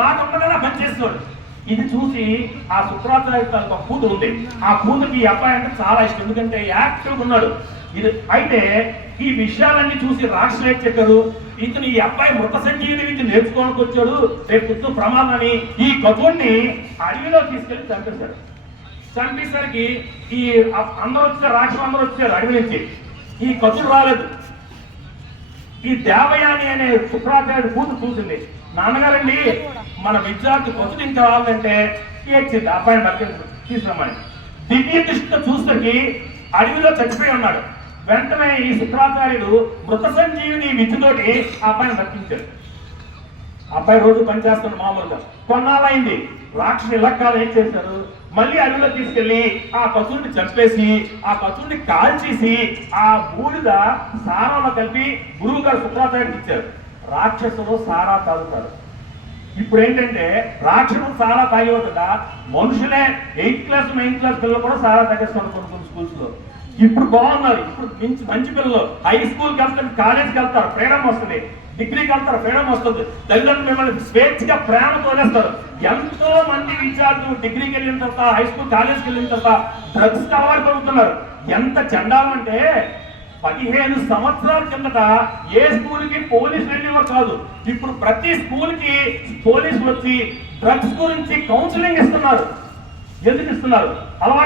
మాట ఉండగానే పని చేస్తున్నాడు. ఇది చూసి ఆ శుక్రాచార్య ఒక కూతురు ఉంది. ఆ కూతురికి ఈ అబ్బాయి అంటే చాలా ఇష్టం, ఎందుకంటే యాక్టివ్గా ఉన్నాడు. ఇది అయితే ఈ విషయాలన్నీ చూసి రాక్షసులు ఏం చెప్పారు, ఇతను ఈ అబ్బాయి మృత సంజీవిని విద్య నేర్చుకోవడానికి వచ్చాడు, రేపు పుట్టు ప్రమాదాన్ని ఈ కథుడిని అడవిలో తీసుకెళ్లి చంపేశాడు. చంపేసరికి ఈ అందరూ వచ్చారు, రాక్షసులు అందరూ వచ్చారు అడవి నుంచి. ఈ కథుడు రాలేదు. ఈ దేవయాని అనే శుక్రాచార్యుడు కూతురు చూసింది, నాన్నగారండి మన విద్యార్థి కథుడు ఇంకా రావాలంటే ఏడ్చింది, అబ్బాయిని బట్టి తీసుకురమ్మని. దివ్య దృష్టితో చూస్తే అడవిలో చచ్చిపోయి ఉన్నాడు. వెంటనే ఈ శుక్రాచార్యుడు మృత సంజీవిని విద్యతోటి ఆ అబ్బాయిని బతికించాడు. అబ్బాయి రోజు పనిచేస్తున్నాడు మామూలుగా. కొన్నాళ్ళైంది, రాక్షసు ఇలక్కాలు ఏం చేశారు, మళ్ళీ అడవిలో తీసుకెళ్లి ఆ పశువుని చంపేసి ఆ పశువుని కాల్చేసి ఆ బూడిద సారాలో కలిపి గురువు గారు శుక్రాచార్యుడికి ఇచ్చారు. రాక్షసులు సారా తాగుతారు. ఇప్పుడు ఏంటంటే రాక్షసులు సారా తాగేవద్దా, మనుషులే 8th క్లాస్ 9th క్లాస్ పిల్లలు కూడా సారా తాగేస్తున్నారు కొన్ని స్కూల్స్ లో. ఇప్పుడు బాగున్నారు, ఇప్పుడు మంచి పిల్లలు హై స్కూల్కి వెళ్తారు, కాలేజ్కి వెళ్తారు, ఫ్రీడమ్ వస్తుంది, డిగ్రీకి వెళ్తారు, ఫ్రీడమ్ వస్తుంది, తల్లిదండ్రులు మిమ్మల్ని స్వేచ్ఛగా ప్రేమతో వదిలేస్తారు. ఎంతో మంది విద్యార్థులు డిగ్రీకి వెళ్ళిన తర్వాత, హై స్కూల్ కాలేజ్కి వెళ్ళిన తర్వాత డ్రగ్స్ అలవాటు పడుతున్నారు. ఎంత చండాలం అంటే 15 సంవత్సరాల కిందట ఏ స్కూల్కి పోలీసులు వెళ్ళేవారు కాదు. ఇప్పుడు ప్రతి స్కూల్కి పోలీసులు వచ్చి డ్రగ్స్ గురించి కౌన్సిలింగ్ ఇస్తున్నారు. ఎందుకు ఇస్తున్నారు? అలవాటు